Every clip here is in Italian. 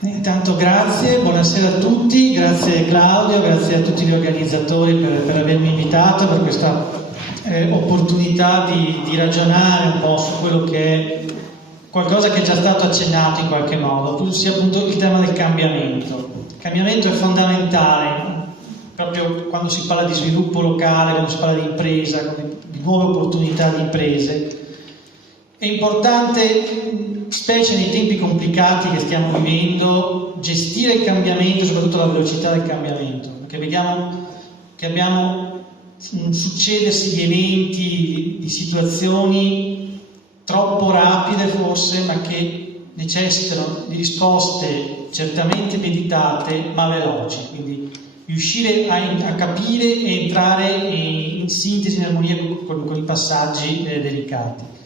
Intanto grazie, buonasera a tutti, grazie Claudio, grazie a tutti gli organizzatori per avermi invitato, per questa opportunità di ragionare un po' su quello che è qualcosa che è già stato accennato in qualche modo, sia appunto il tema del cambiamento. Il cambiamento è fondamentale, proprio quando si parla di sviluppo locale, quando si parla di impresa, di nuove opportunità di imprese. È importante, specie nei tempi complicati che stiamo vivendo, gestire il cambiamento, soprattutto la velocità del cambiamento, perché vediamo che abbiamo un succedersi di eventi, di situazioni troppo rapide forse, ma che necessitano di risposte certamente meditate ma veloci, quindi riuscire a capire e entrare in sintesi, in armonia con i passaggi delicati.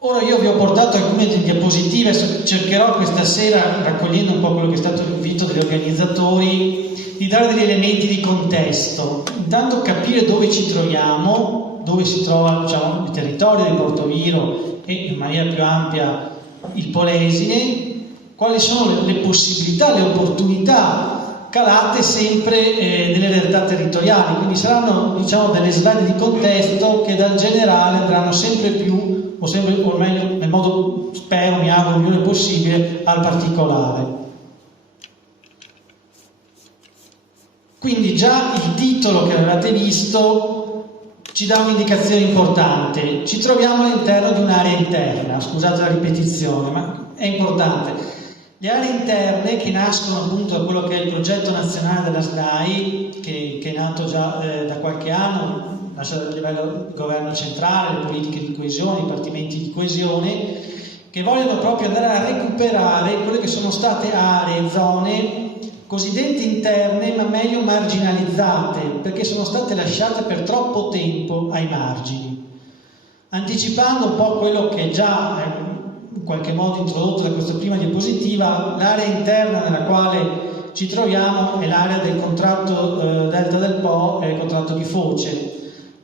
Ora io vi ho portato alcune diapositive, cercherò questa sera, raccogliendo un po' quello che è stato l'invito degli organizzatori, di dare degli elementi di contesto. Intanto capire dove ci troviamo, dove si trova il territorio di Portoviro e in maniera più ampia il Polesine, quali sono le possibilità, le opportunità calate sempre nelle realtà territoriali, quindi saranno delle slide di contesto che dal generale andranno sempre più o meglio, nel modo, spero, mi auguro, il migliore possibile, al particolare. Quindi già il titolo che avevate visto ci dà un'indicazione importante. Ci troviamo all'interno di un'area interna, scusate la ripetizione, ma è importante. Le aree interne che nascono appunto da quello che è il progetto nazionale della SNAI, che è nato già da qualche anno, a livello del governo centrale, le politiche di coesione, i dipartimenti di coesione, che vogliono proprio andare a recuperare quelle che sono state aree, zone cosiddette interne, ma meglio marginalizzate, perché sono state lasciate per troppo tempo ai margini. Anticipando un po' quello che già in qualche modo introdotto da questa prima diapositiva, l'area interna nella quale ci troviamo è l'area del contratto Delta del Po e il contratto di Foce.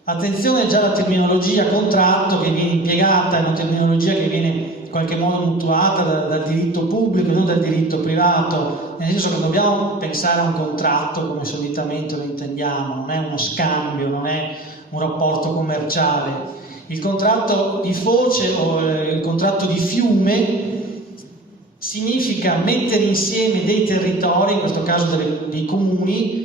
Attenzione già alla terminologia contratto che viene impiegata, è una terminologia che viene in qualche modo mutuata dal diritto pubblico e non dal diritto privato, nel senso che dobbiamo pensare a un contratto come solitamente lo intendiamo, non è uno scambio, non è un rapporto commerciale. Il contratto di foce o il contratto di fiume significa mettere insieme dei territori, in questo caso dei comuni,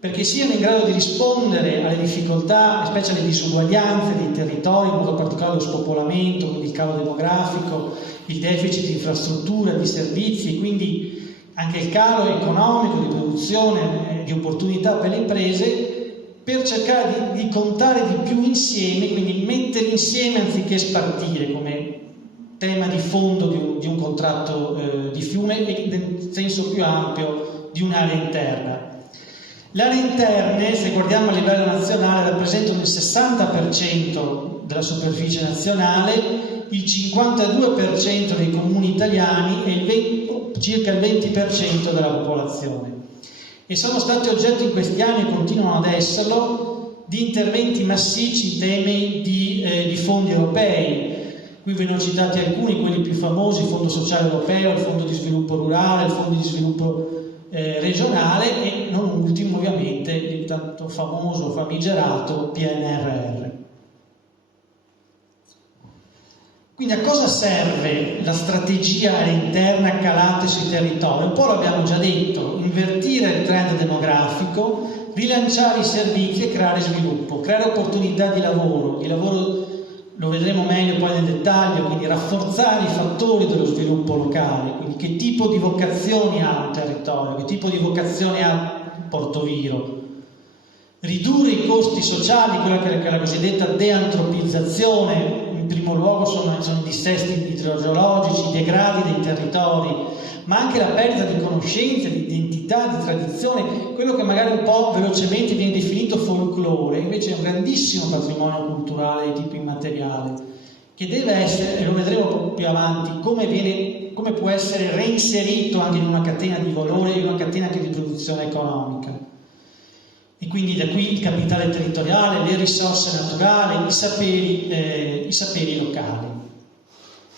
perché siano in grado di rispondere alle difficoltà, specie alle disuguaglianze dei territori, in modo particolare lo spopolamento, quindi il calo demografico, il deficit di infrastrutture, di servizi, quindi anche il calo economico, di produzione, di opportunità per le imprese, per cercare di contare di più insieme, quindi mettere insieme anziché spartire come tema di fondo di un contratto di fiume e nel senso più ampio di un'area interna. Le aree interne, se guardiamo a livello nazionale, rappresentano il 60% della superficie nazionale, il 52% dei comuni italiani e circa il 20% della popolazione. E sono stati oggetto in questi anni, e continuano ad esserlo, di interventi massicci in temi di fondi europei. Qui ve ne ho citati alcuni, quelli più famosi: il Fondo Sociale Europeo, il Fondo di Sviluppo Rurale, il Fondo di Sviluppo regionale e non ultimo ovviamente il tanto famoso famigerato PNRR. Quindi a cosa serve la strategia interna calata sui territori? Un po' l'abbiamo già detto: invertire il trend demografico, rilanciare i servizi e creare sviluppo, creare opportunità di lavoro lo vedremo meglio poi nel dettaglio, quindi rafforzare i fattori dello sviluppo locale, quindi che tipo di vocazioni ha un territorio, che tipo di vocazione ha Portoviro, ridurre i costi sociali, quella che è la cosiddetta deantropizzazione. In primo luogo sono i dissesti idrogeologici, i degradi dei territori, ma anche la perdita di conoscenze, di identità, di tradizione, quello che magari un po' velocemente viene definito folklore, invece è un grandissimo patrimonio culturale di tipo immateriale, che deve essere, e lo vedremo più avanti, come può essere reinserito anche in una catena di valore, in una catena anche di produzione economica. E quindi da qui il capitale territoriale, le risorse naturali, i saperi locali.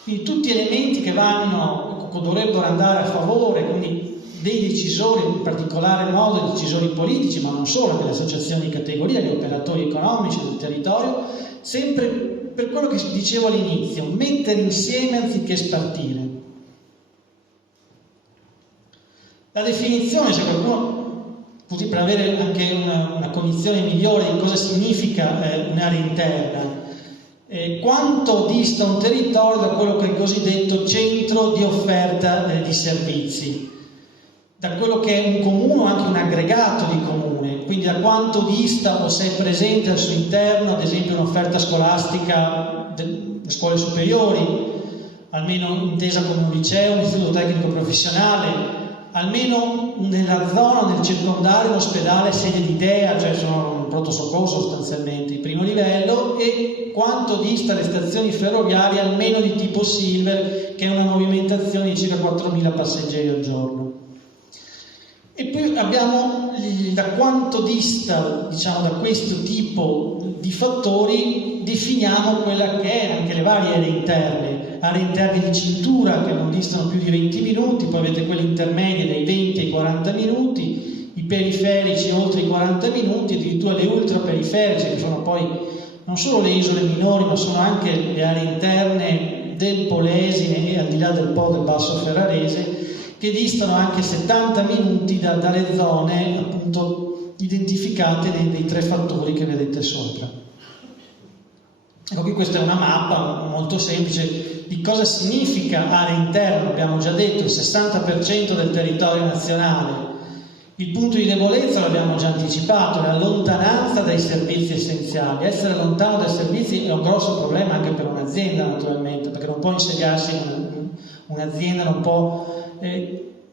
Quindi tutti elementi che vanno dovrebbero andare a favore, quindi dei decisori, in particolare modo i decisori politici, ma non solo, delle associazioni di categoria, gli operatori economici del territorio, sempre per quello che dicevo all'inizio, mettere insieme anziché spartire. La definizione, se qualcuno, così per avere anche una cognizione migliore di cosa significa un'area interna, quanto dista un territorio da quello che è il cosiddetto centro di offerta di servizi, da quello che è un comune o anche un aggregato di comune, quindi da quanto dista o se è presente al suo interno, ad esempio, un'offerta scolastica delle scuole superiori, almeno intesa come un liceo, un istituto tecnico professionale, almeno nella zona, nel circondario, un ospedale, sede di DEA, cioè sono un pronto soccorso sostanzialmente, di primo livello, e quanto dista le stazioni ferroviarie, almeno di tipo Silver, che è una movimentazione di circa 4.000 passeggeri al giorno. E poi abbiamo da quanto dista, diciamo, da questo tipo di fattori, definiamo quella che è anche le varie aree interne di cintura che non distano più di 20 minuti, poi avete quelle intermedie dai 20 ai 40 minuti, i periferici oltre i 40 minuti, addirittura le ultraperiferiche, che sono poi non solo le isole minori, ma sono anche le aree interne del Polesine e al di là del Po del Basso Ferrarese, che distano anche 70 minuti dalle zone appunto identificate dei tre fattori che vedete sopra. Ecco, qui questa è una mappa molto semplice di cosa significa area interna. Abbiamo già detto, il 60% del territorio nazionale. Il punto di debolezza l'abbiamo già anticipato, la lontananza dai servizi essenziali. Essere lontano dai servizi è un grosso problema anche per un'azienda, naturalmente, perché non può insediarsi un'azienda, non può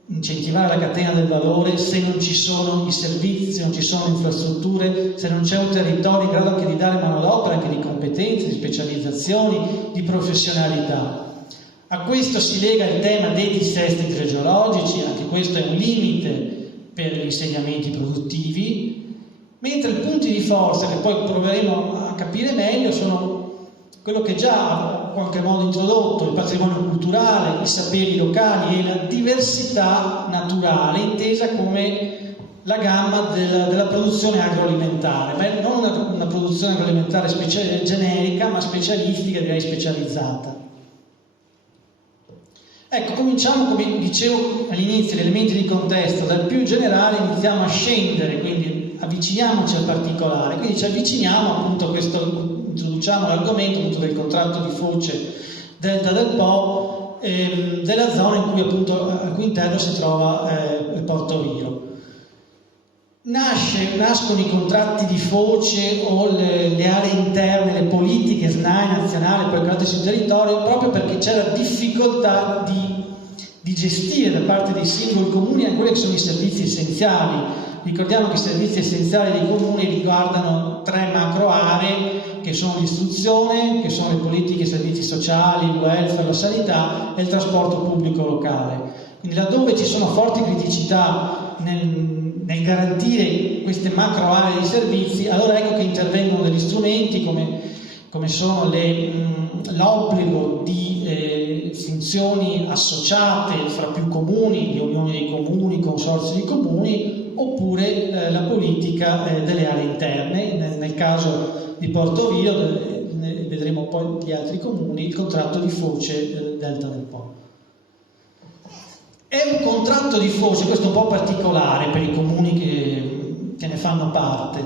incentivare la catena del valore se non ci sono i servizi, se non ci sono infrastrutture, se non c'è un territorio in grado anche di dare manodopera, anche di competenze, di specializzazioni, di professionalità. A questo si lega il tema dei dissesti idrogeologici, anche questo è un limite per gli insediamenti produttivi, mentre i punti di forza, che poi proveremo a capire meglio, sono quello che già in qualche modo introdotto, il patrimonio culturale, i saperi locali e la diversità naturale, intesa come la gamma della produzione agroalimentare, ma non una produzione agroalimentare generica, ma specialistica, direi specializzata. Ecco, cominciamo, come dicevo all'inizio, gli elementi di contesto, dal più generale iniziamo a scendere, quindi avviciniamoci al particolare, quindi ci avviciniamo appunto a questo, introduciamo l'argomento appunto del contratto di foce delta del Po, della zona in cui appunto al cui interno si trova Porto Viro. Nascono i contratti di foce o le aree interne, le politiche SNAI nazionali poi create sul territorio, proprio perché c'era difficoltà di gestire da parte dei singoli comuni anche quelli che sono i servizi essenziali. Ricordiamo che i servizi essenziali dei comuni riguardano tre macro aree, che sono l'istruzione, che sono le politiche e i servizi sociali, il welfare, la sanità e il trasporto pubblico locale. Quindi laddove ci sono forti criticità nel garantire queste macro aree di servizi, allora ecco che intervengono degli strumenti come sono l'obbligo di funzioni associate fra più comuni, di unioni dei comuni, consorzi di comuni, oppure la politica delle aree interne, nel caso di Porto Viro, vedremo poi gli altri comuni, il contratto di foce delta del Po. È un contratto di foce, questo un po' particolare per i comuni che ne fanno parte,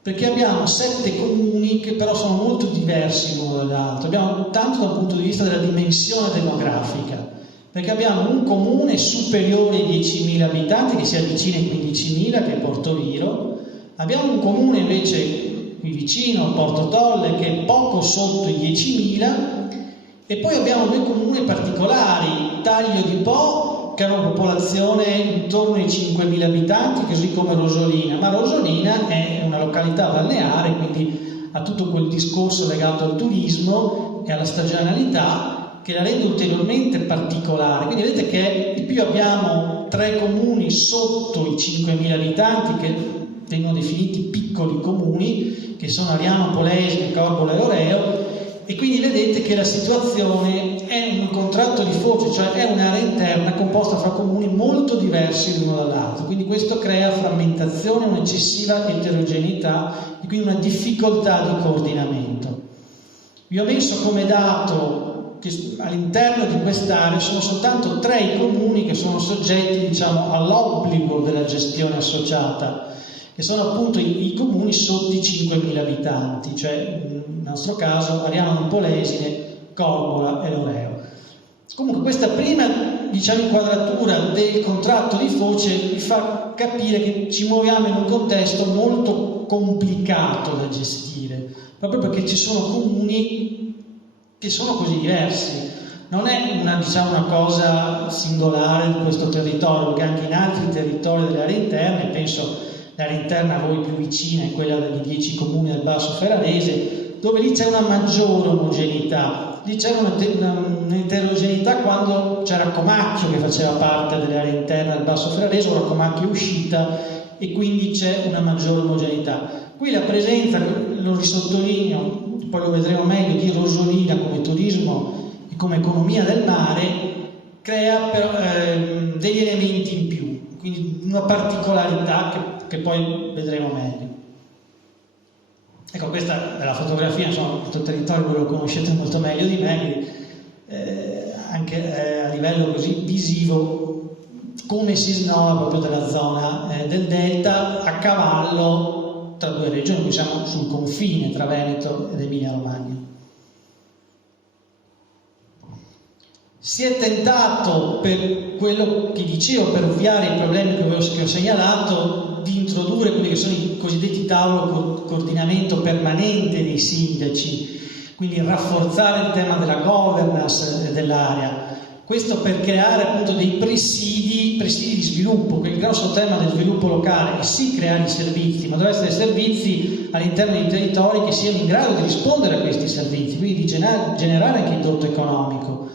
perché abbiamo 7 comuni che però sono molto diversi l'uno dall'altro. Abbiamo tanto dal punto di vista della dimensione demografica, perché abbiamo un comune superiore ai 10.000 abitanti che si avvicina ai 15.000, che è Porto Viro, abbiamo un comune invece qui vicino, Porto Tolle, che è poco sotto i 10.000, e poi abbiamo 2 comuni particolari, Taglio di Po, che ha una popolazione intorno ai 5.000 abitanti, così come Rosolina, ma Rosolina è una località balneare, quindi ha tutto quel discorso legato al turismo e alla stagionalità che la rende ulteriormente particolare. Quindi vedete che in più abbiamo 3 comuni sotto i 5.000 abitanti che vengono definiti piccoli comuni, che sono Ariano, Polesine, Corbola e Oreo, e quindi vedete che la situazione è un contratto di foce, cioè è un'area interna composta fra comuni molto diversi l'uno dall'altro, quindi questo crea frammentazione, un'eccessiva eterogeneità e quindi una difficoltà di coordinamento. Vi ho messo come dato che all'interno di quest'area sono soltanto 3 i comuni che sono soggetti, diciamo, all'obbligo della gestione associata, che sono appunto i comuni sotto i 5.000 abitanti, cioè nel nostro caso Ariano Polesine, Corbola e Loreo. Comunque questa prima, diciamo, inquadratura del contratto di foce vi fa capire che ci muoviamo in un contesto molto complicato da gestire, proprio perché ci sono comuni che sono così diversi. Non è una cosa singolare di questo territorio, perché anche in altri territori delle aree interne, penso l'area interna a voi più vicina è quella degli 10 comuni del Basso Ferrarese, dove lì c'è una maggiore omogeneità. Lì c'era un'eterogeneità quando c'era Comacchio che faceva parte delle aree interne del Basso Ferrarese, ora Comacchio è uscita e quindi c'è una maggiore omogeneità. Qui la presenza, lo risottolineo, poi lo vedremo meglio, di Rosolina come turismo e come economia del mare crea degli elementi in più, quindi una particolarità che poi vedremo meglio. Ecco, questa è la fotografia, insomma, questo territorio voi lo conoscete molto meglio di me, quindi, anche a livello così visivo, come si snova proprio della zona del delta a cavallo tra 2 regioni, qui siamo sul confine tra Veneto ed Emilia Romagna. Si è tentato, per quello che dicevo, per ovviare i problemi che ho segnalato, di introdurre quelli che sono i cosiddetti tavoli coordinamento permanente dei sindaci, quindi rafforzare il tema della governance dell'area. Questo per creare appunto dei presidi di sviluppo, che il grosso tema del sviluppo locale è sì creare i servizi, ma devono essere servizi all'interno dei territori che siano in grado di rispondere a questi servizi, quindi di generare anche indotto economico,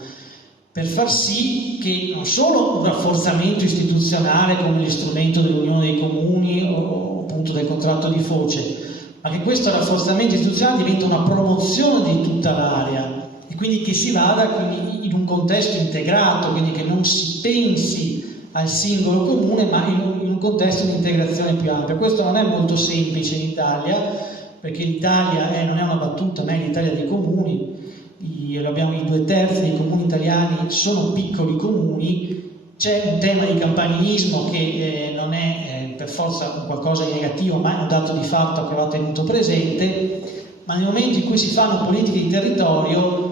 per far sì che non solo un rafforzamento istituzionale come l'istrumento dell'Unione dei Comuni o appunto del contratto di foce, ma che questo rafforzamento istituzionale diventa una promozione di tutta l'area e quindi che si vada quindi in un contesto integrato, quindi che non si pensi al singolo comune ma in un contesto di integrazione più ampia. Questo non è molto semplice in Italia, perché l'Italia non è una battuta, ma è l'Italia dei comuni. Abbiamo i 2/3 dei comuni italiani sono piccoli comuni, c'è un tema di campanilismo che non è per forza qualcosa di negativo, ma è un dato di fatto che va tenuto presente, ma nel momento in cui si fanno politiche di territorio,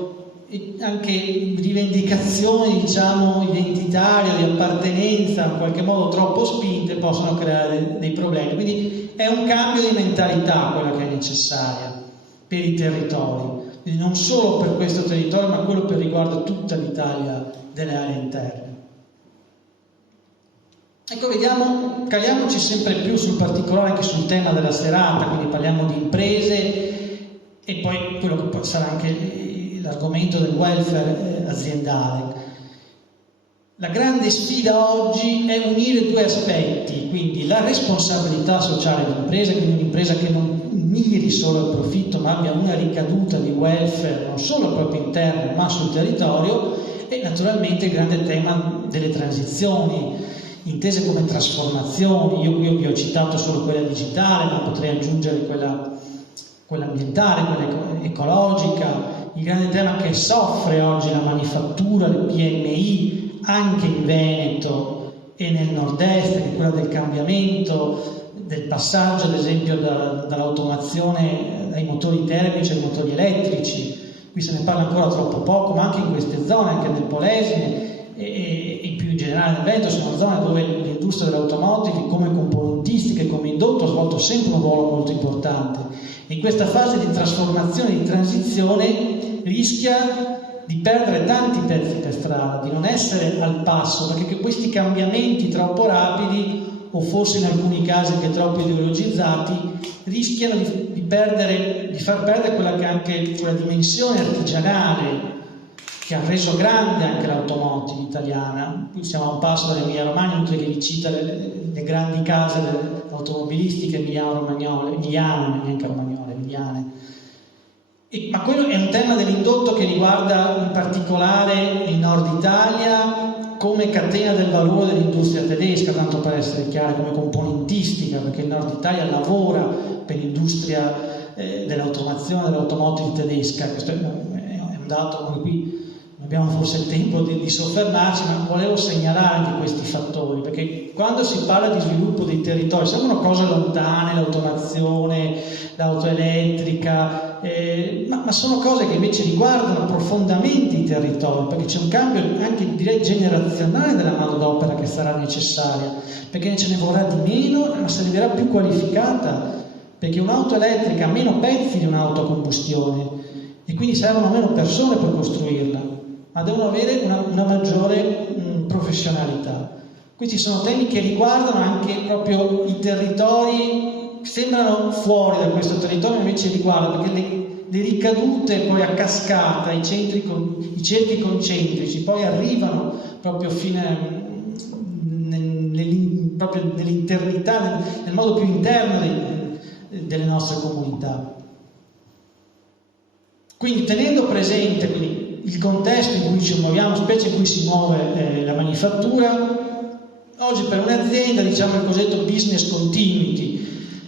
anche rivendicazioni, diciamo, identitarie, di appartenenza, in qualche modo troppo spinte, possono creare dei problemi. Quindi è un cambio di mentalità quella che è necessaria per i territori. Quindi non solo per questo territorio, ma quello che riguarda tutta l'Italia delle aree interne. Ecco, vediamo, caliamoci sempre più sul particolare anche sul tema della serata, quindi parliamo di imprese e poi quello che sarà anche l'argomento del welfare aziendale. La grande sfida oggi è unire 2 aspetti, quindi la responsabilità sociale dell'impresa, quindi un'impresa che non miri solo al profitto ma abbia una ricaduta di welfare non solo al proprio interno ma sul territorio, e naturalmente il grande tema delle transizioni, intese come trasformazioni. Io qui vi ho citato solo quella digitale, ma potrei aggiungere quella ambientale, quella ecologica, il grande tema che soffre oggi la manifattura, le PMI, anche in Veneto e nel nord-est, che è quella del cambiamento, del passaggio ad esempio dall'automazione dai motori termici ai motori elettrici. Qui se ne parla ancora troppo poco, ma anche in queste zone, anche nel Polesine e più in generale nel Veneto, sono zone dove l'industria dell'automotive come componentistica e come indotto ha svolto sempre un ruolo molto importante. E in questa fase di trasformazione, di transizione, rischia di perdere tanti pezzi per strada, di non essere al passo, perché questi cambiamenti troppo rapidi, o forse in alcuni casi anche troppo ideologizzati, rischiano di far perdere quella che è anche quella dimensione artigianale che ha reso grande anche l'automotive italiana. Qui siamo a un passo dall'Emilia Romagna, inutile che vi cita le grandi case automobilistiche emiliane. Ma quello è un tema dell'indotto che riguarda in particolare il nord Italia come catena del valore dell'industria tedesca, tanto per essere chiari, come componentistica, perché il nord Italia lavora per l'industria dell'automazione, dell'automotive tedesca. Questo è un dato come qui non abbiamo forse il tempo di soffermarci, ma volevo segnalare anche questi fattori, perché quando si parla di sviluppo dei territori sembrano cose lontane, l'automazione, l'auto elettrica, ma sono cose che invece riguardano profondamente i territori, perché c'è un cambio anche direi generazionale della manodopera che sarà necessaria, perché ce ne vorrà di meno, ma servirà più qualificata, perché un'auto elettrica ha meno pezzi di un'auto a combustione e quindi servono meno persone per costruirla, ma devono avere una maggiore professionalità. Questi sono temi che riguardano anche proprio i territori, sembrano fuori da questo territorio, invece riguardano, perché le ricadute poi a cascata, i cerchi concentrici, poi arrivano proprio proprio nell'internità, nel modo più interno delle nostre comunità. Quindi tenendo presente il contesto in cui ci muoviamo, specie in cui si muove la manifattura, oggi per un'azienda, diciamo il cosiddetto business continuity,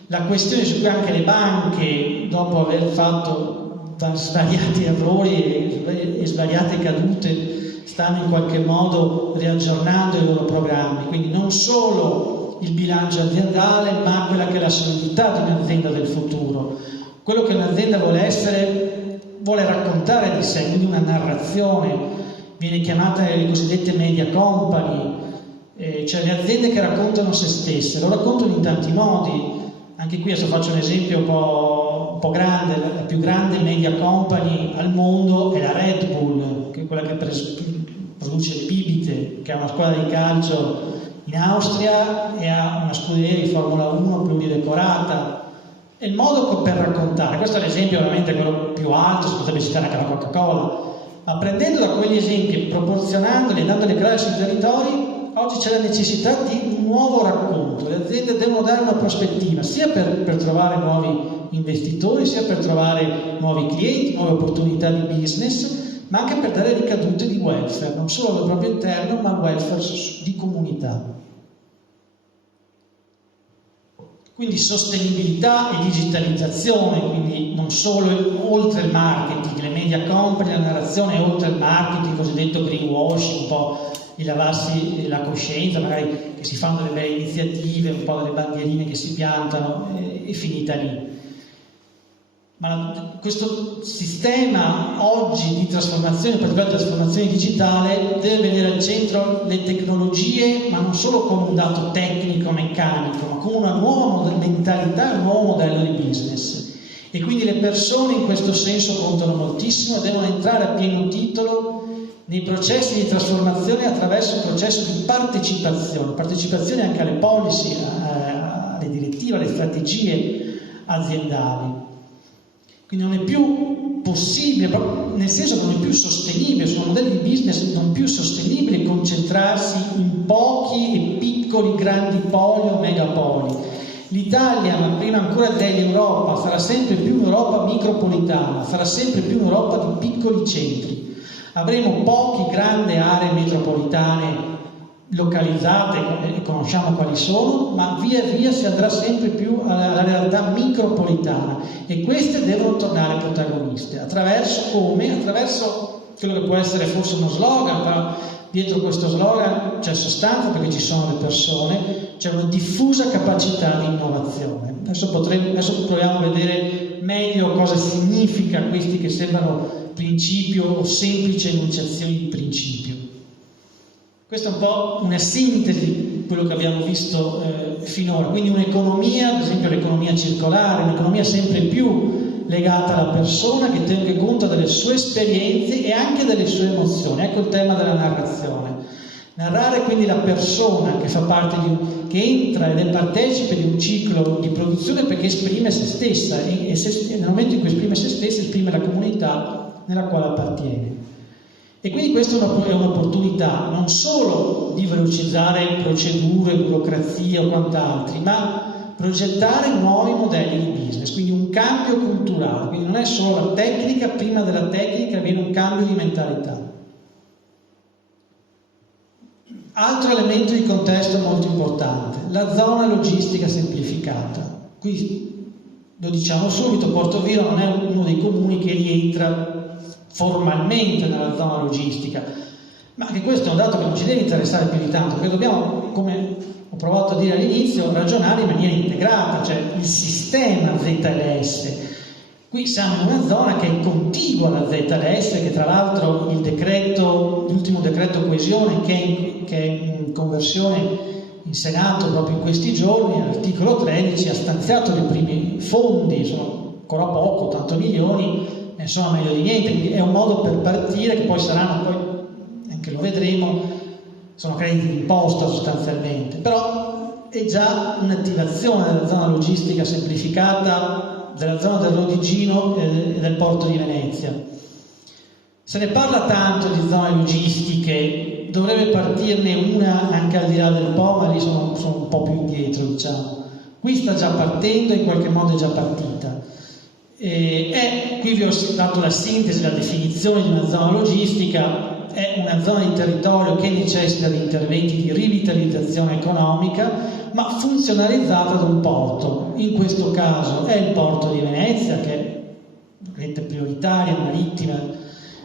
la questione su cui anche le banche, dopo aver fatto svariati errori e svariate cadute, stanno in qualche modo riaggiornando i loro programmi, quindi non solo il bilancio aziendale, ma quella che è la solidità di un'azienda del futuro. Quello che un'azienda vuole raccontare di sé, quindi una narrazione, viene chiamata le cosiddette media company, cioè le aziende che raccontano se stesse, lo raccontano in tanti modi. Anche qui adesso faccio un esempio un po' grande, la più grande media company al mondo è la Red Bull, che è quella che produce le bibite, che ha una squadra di calcio in Austria e ha una scuderia di Formula 1 pluridecorata. È il modo per raccontare, questo è l'esempio ovviamente quello più alto, si potrebbe citare anche la Coca-Cola, ma prendendo da quegli esempi, proporzionandoli e dandoli a creare sui territori, oggi c'è la necessità di un nuovo racconto. Le aziende devono dare una prospettiva, sia per trovare nuovi investitori, sia per trovare nuovi clienti, nuove opportunità di business, ma anche per dare ricadute di welfare, non solo al proprio interno, ma welfare di comunità. Quindi sostenibilità e digitalizzazione, quindi non solo oltre il marketing, le media company, la narrazione oltre il marketing, il cosiddetto greenwashing, un po' il lavarsi la coscienza, magari che si fanno delle belle iniziative, un po' delle bandierine che si piantano, è finita lì. Ma questo sistema oggi di trasformazione, in particolare di trasformazione digitale, deve venire al centro le tecnologie, ma non solo come un dato tecnico, meccanico, ma come una nuova mentalità, un nuovo modello di business. E quindi le persone in questo senso contano moltissimo e devono entrare a pieno titolo nei processi di trasformazione attraverso un processo di partecipazione anche alle policy, alle direttive, alle strategie aziendali. Quindi non è più possibile, nel senso che non è più sostenibile, sono modelli di business non più sostenibili concentrarsi in pochi e piccoli grandi poli o megapoli. L'Italia, ma prima ancora dell'Europa, sarà sempre più un'Europa micropolitana, sarà sempre più un'Europa di piccoli centri. Avremo poche grandi aree metropolitane localizzate e conosciamo quali sono, ma via via si andrà sempre più alla realtà micropolitana e queste devono tornare protagoniste. Attraverso quello che può essere forse uno slogan, però dietro questo slogan c'è sostanza perché ci sono le persone, c'è una diffusa capacità di innovazione. Adesso proviamo a vedere meglio cosa significa questi che sembrano principio o semplici enunciazioni di principio. Questa è un po' una sintesi di quello che abbiamo visto finora, quindi un'economia, ad esempio l'economia circolare, un'economia sempre più legata alla persona che tenga conto delle sue esperienze e anche delle sue emozioni. Ecco il tema della narrazione. Narrare quindi la persona che fa parte che entra ed è partecipe di un ciclo di produzione perché esprime se stessa e nel momento in cui esprime se stessa esprime la comunità nella quale appartiene. E quindi questa è un'opportunità non solo di velocizzare procedure, burocrazia o quant'altro, ma progettare nuovi modelli di business, quindi un cambio culturale, quindi non è solo la tecnica, prima della tecnica viene un cambio di mentalità. Altro elemento di contesto molto importante, la zona logistica semplificata. Qui lo diciamo subito, Portoviejo non è uno dei comuni che rientra formalmente nella zona logistica, ma anche questo è un dato che non ci deve interessare più di tanto, perché dobbiamo, come ho provato a dire all'inizio, ragionare in maniera integrata, cioè il sistema ZLS. Qui siamo in una zona che è contigua alla ZLS, che tra l'altro l'ultimo decreto coesione che è in conversione in Senato proprio in questi giorni, all'articolo 13, ha stanziato dei primi fondi, sono ancora poco, 80 milioni, insomma meglio di niente, quindi è un modo per partire, che poi saranno, poi anche lo vedremo, sono crediti d'imposta sostanzialmente, però è già un'attivazione della zona logistica semplificata, della zona del Rodigino e del porto di Venezia. Se ne parla tanto di zone logistiche, dovrebbe partirne una anche al di là del Po, ma lì sono un po' più indietro, diciamo. Qui sta già partendo, in qualche modo è già partita. Qui vi ho dato la sintesi, la definizione di una zona logistica. È una zona di territorio che necessita di interventi di rivitalizzazione economica, ma funzionalizzata da un porto. In questo caso è il porto di Venezia, che è rete prioritaria, marittima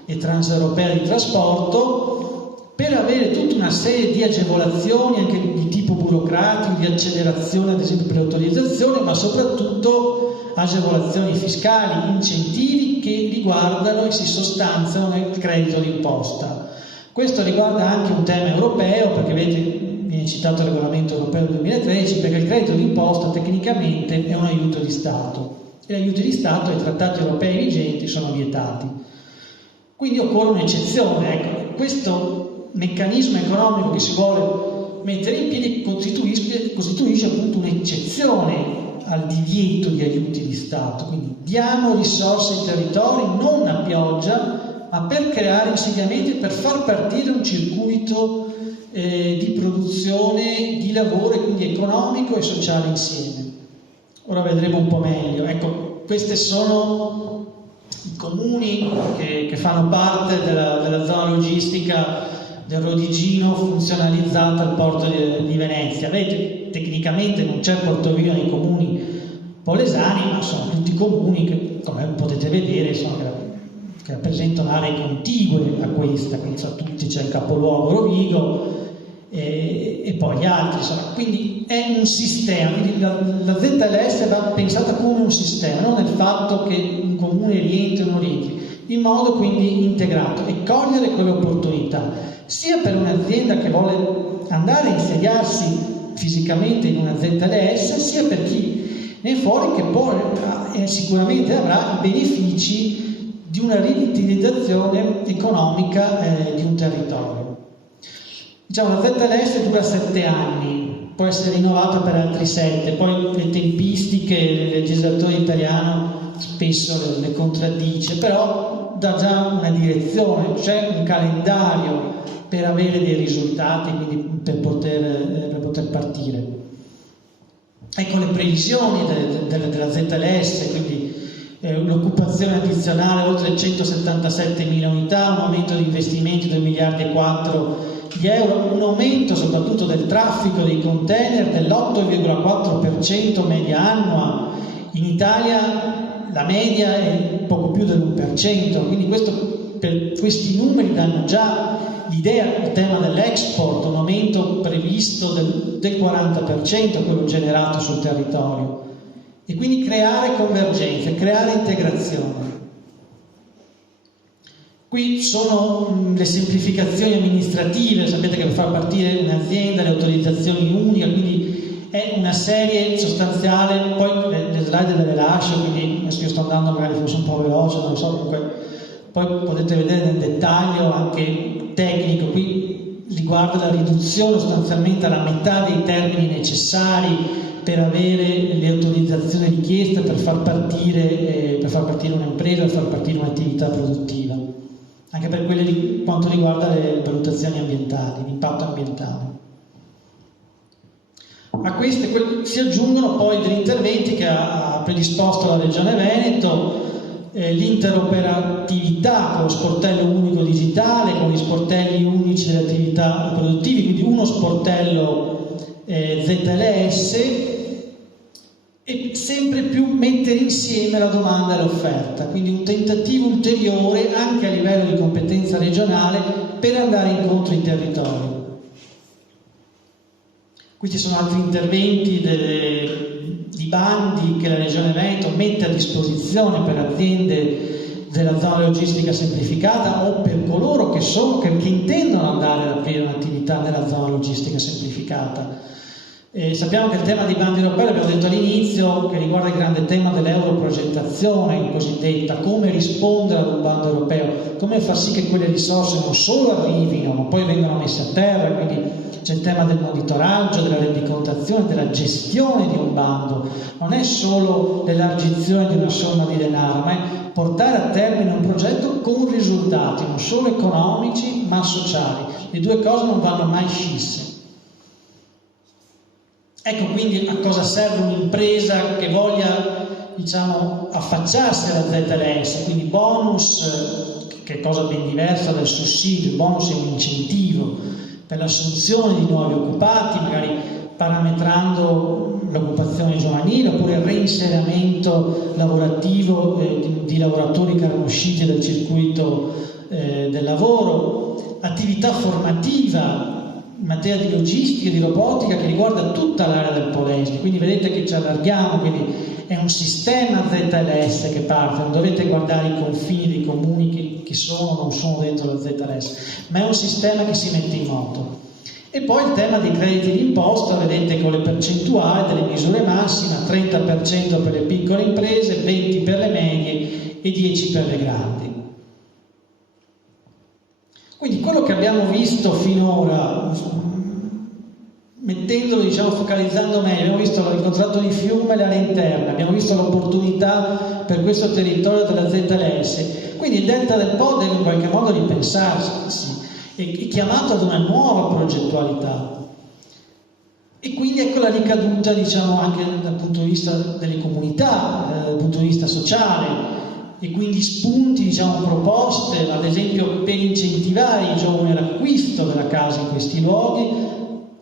e transeuropea di trasporto, per avere tutta una serie di agevolazioni anche di tipo burocratico, di accelerazione ad esempio per l'autorizzazione, ma soprattutto agevolazioni fiscali, incentivi che riguardano e si sostanziano nel credito d'imposta. Questo riguarda anche un tema europeo, perché vedete viene citato il regolamento europeo del 2013, perché il credito d'imposta tecnicamente è un aiuto di Stato e gli aiuti di Stato ai trattati europei vigenti sono vietati. Quindi occorre un'eccezione. Ecco, questo meccanismo economico che si vuole mettere in piedi costituisce appunto un'eccezione al divieto di aiuti di Stato. Quindi diamo risorse ai territori non a pioggia, ma per creare insediamenti, per far partire un circuito di produzione, di lavoro e quindi economico e sociale insieme. Ora vedremo un po' meglio. Ecco, questi sono i comuni che fanno parte della zona logistica del Rodigino funzionalizzata al porto di Venezia. Vedete, tecnicamente non c'è Portoviejo nei comuni polesani, ma sono tutti comuni che, come potete vedere, che rappresentano aree contigue a questa, quindi tra tutti c'è il capoluogo Rovigo e poi gli altri, insomma. Quindi è un sistema, quindi la ZLS va pensata come un sistema, non nel fatto che un comune rientri o non rientri, in modo quindi integrato, e cogliere quelle opportunità, sia per un'azienda che vuole andare a insediarsi fisicamente in una ZLS, sia per chi ne è fuori che poi sicuramente avrà i benefici di una rivitalizzazione economica di un territorio. Diciamo, la ZLS dura 7 anni, può essere rinnovata per altri 7, poi le tempistiche il legislatore italiano spesso le contraddice, però dà già una direzione, c'è un calendario per avere dei risultati, quindi per poter partire. Ecco le previsioni della ZLS, quindi l'occupazione addizionale oltre 177.000 unità, un aumento di investimenti 2,4 miliardi di euro, un aumento soprattutto del traffico dei container dell'8,4% media annua. In Italia la media è poco più dell'1%, quindi questi numeri danno già l'idea, il tema dell'export, un aumento previsto del 40%, quello generato sul territorio, e quindi creare convergenze, creare integrazione. Qui sono le semplificazioni amministrative, sapete che per far partire un'azienda le autorizzazioni uniche, quindi è una serie sostanziale, poi le slide ve le lascio, quindi adesso io sto andando magari forse un po' veloce, non lo so, comunque poi potete vedere nel dettaglio anche tecnico, qui riguarda la riduzione sostanzialmente alla metà dei termini necessari per avere le autorizzazioni richieste per far partire un'impresa, per far partire un'attività produttiva, anche per quelle di quanto riguarda le valutazioni ambientali, l'impatto ambientale. A queste si aggiungono poi degli interventi che ha predisposto la Regione Veneto, l'interoperatività con lo sportello unico digitale, con gli sportelli unici delle attività produttive, quindi uno sportello ZLS, e sempre più mettere insieme la domanda e l'offerta, quindi un tentativo ulteriore anche a livello di competenza regionale per andare incontro ai territori. Qui ci sono altri interventi di bandi che la Regione Veneto mette a disposizione per aziende della zona logistica semplificata o per coloro che intendono andare ad aprire un'attività nella zona logistica semplificata. Sappiamo che il tema dei bandi europei, l'abbiamo detto all'inizio, che riguarda il grande tema dell'europrogettazione cosiddetta, come rispondere ad un bando europeo, come far sì che quelle risorse non solo arrivino, ma poi vengano messe a terra, quindi c'è il tema del monitoraggio, della rendicontazione, della gestione di un bando, non è solo l'elargizione di una somma di denaro, ma è portare a termine un progetto con risultati, non solo economici, ma sociali. Le due cose non vanno mai scisse. Ecco quindi a cosa serve un'impresa che voglia, affacciarsi alla ZLS, quindi bonus, che è cosa ben diversa dal sussidio. Il bonus è un incentivo per l'assunzione di nuovi occupati, magari parametrando l'occupazione giovanile, oppure il reinserimento lavorativo di lavoratori che erano usciti dal circuito del lavoro, attività formativa in materia di logistica e di robotica che riguarda tutta l'area del Polesine, quindi vedete che ci allarghiamo, quindi è un sistema ZLS che parte, non dovete guardare i confini dei comuni che sono o non sono dentro la ZLS, ma è un sistema che si mette in moto. E poi il tema dei crediti d'imposta, vedete con le percentuali delle misure massime, 30% per le piccole imprese, 20% per le medie e 10% per le grandi. Quindi quello che abbiamo visto finora, mettendolo, focalizzando meglio, abbiamo visto il contratto di fiume e l'area interna, abbiamo visto l'opportunità per questo territorio della ZLS, quindi il Delta del Po deve in qualche modo ripensarsi, è chiamato ad una nuova progettualità. E quindi ecco la ricaduta, anche dal punto di vista delle comunità, dal punto di vista sociale, e quindi spunti, proposte, ad esempio per incentivare i giovani all'acquisto della casa in questi luoghi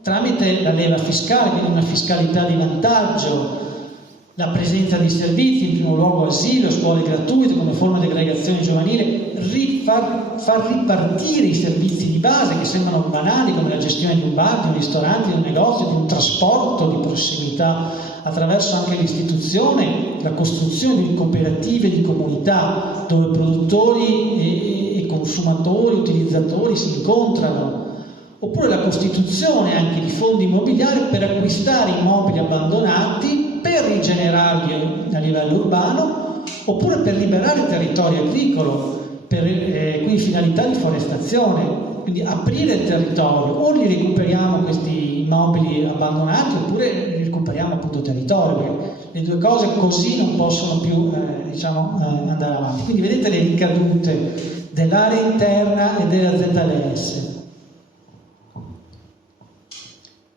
tramite la leva fiscale, quindi una fiscalità di vantaggio, la presenza di servizi, in primo luogo asilo, scuole gratuite come forma di aggregazione giovanile, far ripartire i servizi di base che sembrano banali, come la gestione di un bar, di un ristorante, di un negozio, di un trasporto di prossimità, attraverso anche l'istituzione, la costruzione di cooperative di comunità dove produttori e consumatori, utilizzatori si incontrano, oppure la costituzione anche di fondi immobiliari per acquistare immobili abbandonati, per rigenerarli a livello urbano, oppure per liberare il territorio agricolo, per quindi finalità di forestazione. Quindi aprire il territorio, o li recuperiamo questi immobili abbandonati, oppure recuperiamo appunto territorio, perché le due cose così non possono più andare avanti. Quindi vedete le ricadute dell'area interna e della ZLS.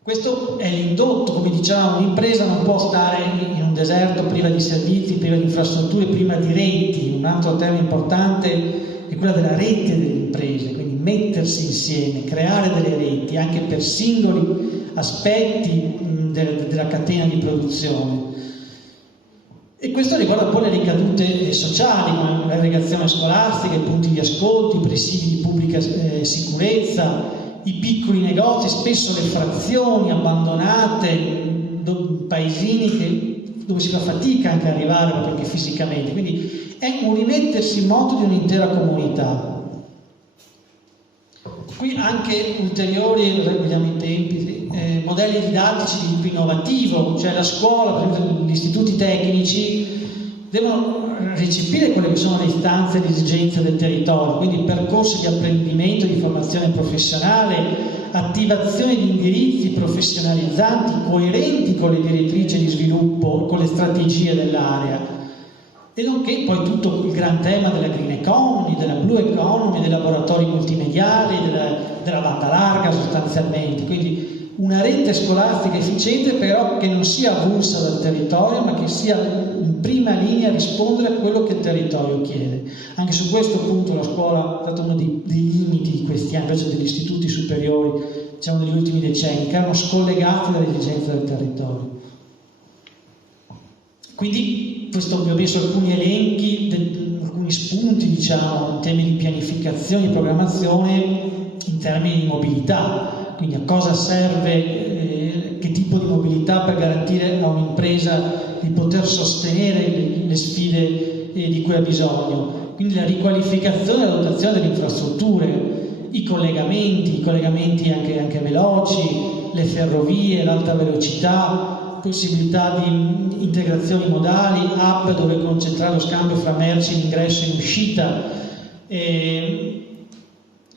Questo è l'indotto, come dicevamo, un'impresa non può stare in un deserto priva di servizi, priva di infrastrutture, priva di reti. Un altro tema importante è quello della rete delle imprese, quindi mettersi insieme, creare delle reti anche per singoli aspetti della catena di produzione. E questo riguarda poi le ricadute sociali, come l'aggregazione scolastica, i punti di ascolto, i presidi di pubblica sicurezza, i piccoli negozi, spesso le frazioni abbandonate, paesini dove si fa fatica anche ad arrivare proprio anche fisicamente. Quindi è un rimettersi in moto di un'intera comunità. Qui anche ulteriori, vediamo i tempi, modelli didattici di tipo innovativo, cioè la scuola, per esempio gli istituti tecnici, devono recepire quelle che sono le istanze e le esigenze del territorio, quindi percorsi di apprendimento e di formazione professionale, attivazione di indirizzi professionalizzanti coerenti con le direttrici di sviluppo, con le strategie dell'area, e nonché poi tutto il gran tema della green economy, della blue economy, dei laboratori multimediali, della banda larga sostanzialmente, quindi una rete scolastica efficiente, però che non sia avulsa dal territorio, ma che sia in prima linea a rispondere a quello che il territorio chiede. Anche su questo punto la scuola è stato uno dei limiti di questi anni, invece degli istituti superiori, diciamo degli ultimi decenni, che erano scollegati dalle esigenze del territorio. Quindi questo vi ho messo alcuni elenchi, alcuni spunti, diciamo, in termini di pianificazione e programmazione in termini di mobilità. Quindi a cosa serve, che tipo di mobilità per garantire a un'impresa di poter sostenere le sfide di cui ha bisogno. Quindi la riqualificazione e la dotazione delle infrastrutture, i collegamenti anche veloci, le ferrovie, l'alta velocità, possibilità di integrazioni modali, hub dove concentrare lo scambio fra merci in ingresso e in uscita,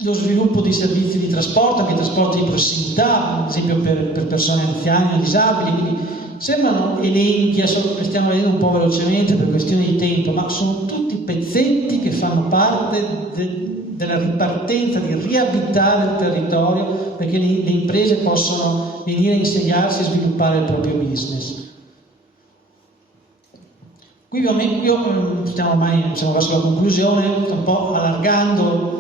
lo sviluppo di servizi di trasporto, anche trasporti di prossimità, ad esempio per persone anziane o disabili. Quindi sembrano elenchi, adesso li stiamo vedendo un po' velocemente per questione di tempo, ma sono tutti pezzetti che fanno parte della ripartenza, di riabitare il territorio perché le imprese possono venire a insediarsi e sviluppare il proprio business. Qui siamo verso la conclusione, un po' allargando.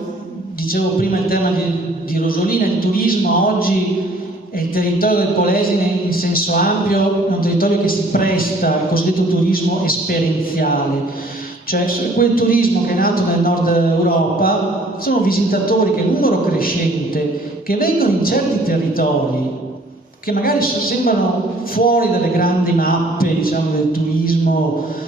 Dicevo prima il tema di Rosolina, il turismo oggi è il territorio del Polesine in senso ampio, è un territorio che si presta al cosiddetto turismo esperienziale, cioè quel turismo che è nato nel nord Europa, sono visitatori che è un numero crescente, che vengono in certi territori, che magari sembrano fuori dalle grandi mappe, diciamo, del turismo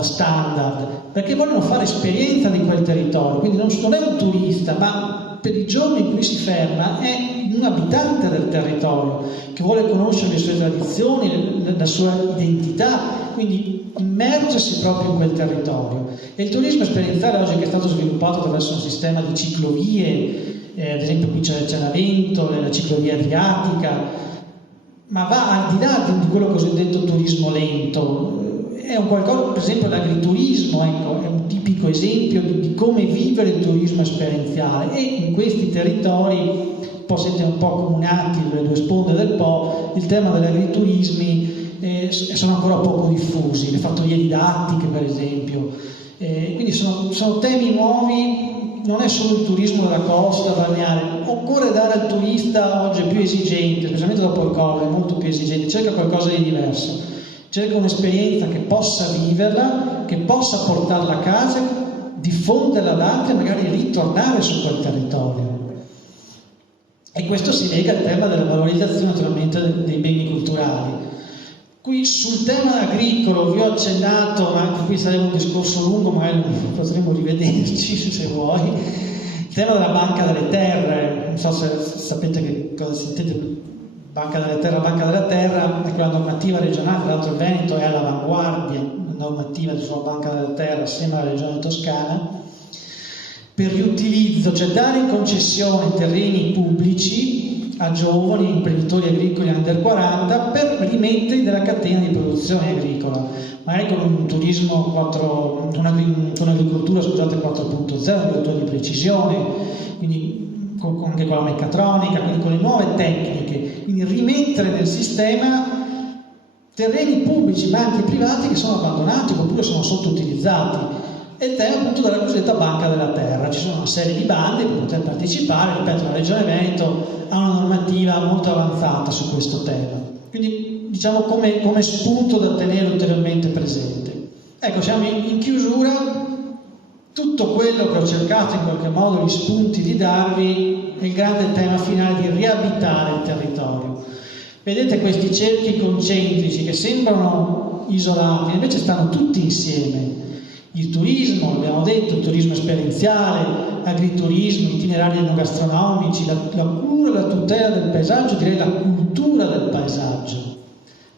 standard, perché vogliono fare esperienza di quel territorio, quindi non è un turista, ma per i giorni in cui si ferma è un abitante del territorio che vuole conoscere le sue tradizioni, la sua identità, quindi immergersi proprio in quel territorio. E il turismo esperienziale oggi, che è stato sviluppato attraverso un sistema di ciclovie, ad esempio qui c'è Navento, la ciclovia adriatica, ma va al di là di quello cosiddetto turismo lento. È un qualcosa, per esempio l'agriturismo, ecco, è un tipico esempio di come vivere il turismo esperienziale, e in questi territori siete un po' accomunati le due sponde del Po, il tema degli agriturismi sono ancora poco diffusi, le fattorie didattiche per esempio, quindi sono temi nuovi. Non è solo il turismo della costa balneare, occorre dare al turista oggi più esigente, specialmente dopo il Covid, molto più esigente, cerca qualcosa di diverso, cerca un'esperienza che possa viverla, che possa portarla a casa, diffonderla ad altri e magari ritornare su quel territorio. E questo si lega al tema della valorizzazione naturalmente dei beni culturali. Qui sul tema agricolo vi ho accennato, ma anche qui sarebbe un discorso lungo, magari potremo rivederci se vuoi. Il tema della Banca delle Terre, non so se sapete che cosa si intende Banca della Terra, è quella normativa regionale, tra l'altro il Veneto è all'avanguardia normativa sulla Banca della Terra assieme alla Regione Toscana, per riutilizzo, cioè dare in concessione terreni pubblici a giovani imprenditori agricoli under 40 per rimetterli nella catena di produzione agricola, magari con un turismo con un'agricoltura 4.0, agricoltura di precisione, quindi anche con la meccatronica, quindi con le nuove tecniche, quindi rimettere nel sistema terreni pubblici ma anche privati che sono abbandonati oppure sono sottoutilizzati. E il tema appunto della cosiddetta Banca della Terra. Ci sono una serie di bande per poter partecipare, ripeto, la Regione Veneto ha una normativa molto avanzata su questo tema. Quindi diciamo come spunto da tenere ulteriormente presente. Ecco, siamo in chiusura. Tutto quello che ho cercato in qualche modo, gli spunti di darvi, è il grande tema finale di riabitare il territorio. Vedete questi cerchi concentrici che sembrano isolati, invece stanno tutti insieme. Il turismo, abbiamo detto, il turismo esperienziale, agriturismo, itinerari enogastronomici, la cura e la tutela del paesaggio, direi la cultura del paesaggio,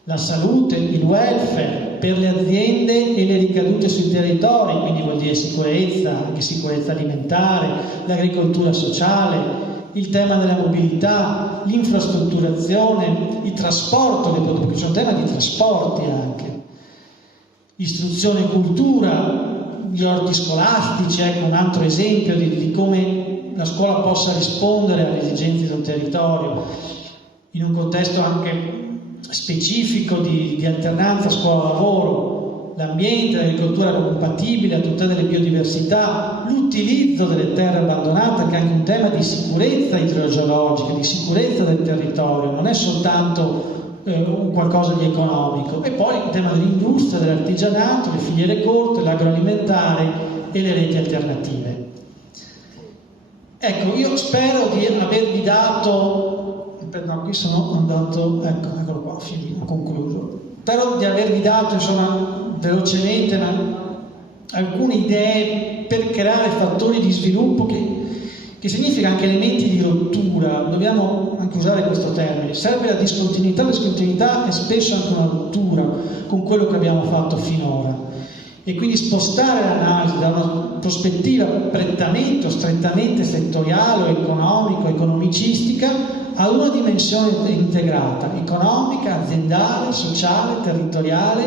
la salute, il welfare per le aziende e le ricadute sui territori, quindi vuol dire sicurezza, anche sicurezza alimentare, l'agricoltura sociale, il tema della mobilità, l'infrastrutturazione, il trasporto, perché c'è un tema di trasporti anche. Istruzione e cultura, gli orti scolastici, ecco un altro esempio di come la scuola possa rispondere alle esigenze di un territorio, in un contesto anche specifico di alternanza scuola-lavoro, l'ambiente, l'agricoltura compatibile, la tutela delle biodiversità, l'utilizzo delle terre abbandonate, che è anche un tema di sicurezza idrogeologica, di sicurezza del territorio, non è soltanto un qualcosa di economico. E poi il tema dell'industria, dell'artigianato, le filiere corte, l'agroalimentare e le reti alternative. Ecco, io spero di avervi dato, no, qui sono andato, eccolo qua, ho concluso. Spero di avervi dato, insomma, velocemente alcune idee per creare fattori di sviluppo che significa anche elementi di rottura. Dobbiamo anche usare questo termine. Serve la discontinuità è spesso anche una rottura con quello che abbiamo fatto finora. E quindi spostare l'analisi da una prospettiva prettamente o strettamente settoriale o economico, economicistica, a una dimensione integrata, economica, aziendale, sociale, territoriale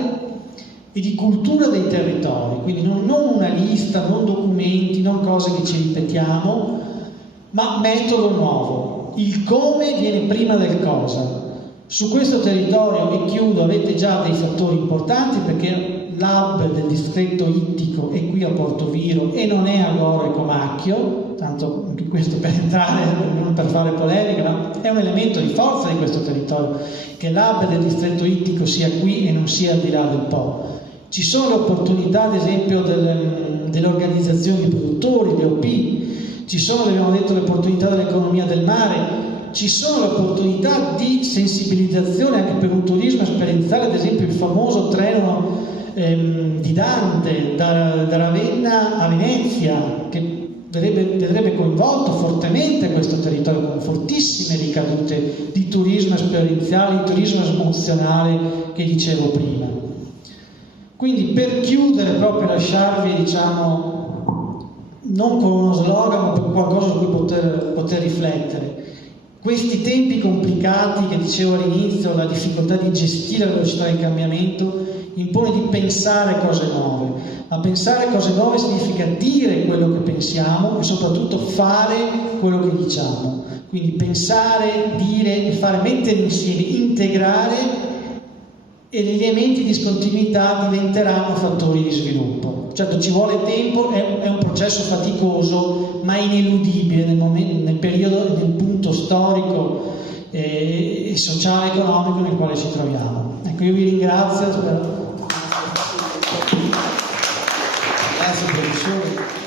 e di cultura dei territori. Quindi non una lista, non documenti, non cose che ci ripetiamo, ma metodo nuovo. Il come viene prima del cosa. Su questo territorio, e chiudo, avete già dei fattori importanti, perché l'hub del distretto ittico è qui a Portoviro e non è a Goro e Comacchio, tanto anche questo per entrare, non per fare polemica, ma è un elemento di forza di questo territorio, che l'hub del distretto ittico sia qui e non sia al di là del Po. Ci sono le opportunità, ad esempio, delle organizzazioni di produttori, le OP, ci sono, abbiamo detto, le opportunità dell'economia del mare, ci sono le opportunità di sensibilizzazione anche per un turismo esperienziale, ad esempio il famoso treno di Dante da Ravenna a Venezia, che vedrebbe coinvolto fortemente questo territorio con fortissime ricadute di turismo esperienziale, di turismo emozionale che dicevo prima. Quindi, per chiudere, proprio lasciarvi, diciamo, non con uno slogan, ma con qualcosa su cui poter riflettere. Questi tempi complicati che dicevo all'inizio, la difficoltà di gestire la velocità del cambiamento, impone di pensare cose nuove. Ma pensare cose nuove significa dire quello che pensiamo e soprattutto fare quello che diciamo. Quindi pensare, dire e fare, mettere insieme, integrare, e gli elementi di discontinuità diventeranno fattori di sviluppo. Certo, ci vuole tempo, è un processo faticoso ma ineludibile nel periodo, nel punto storico e sociale e economico nel quale ci troviamo. Ecco, io vi ringrazio. Grazie professore.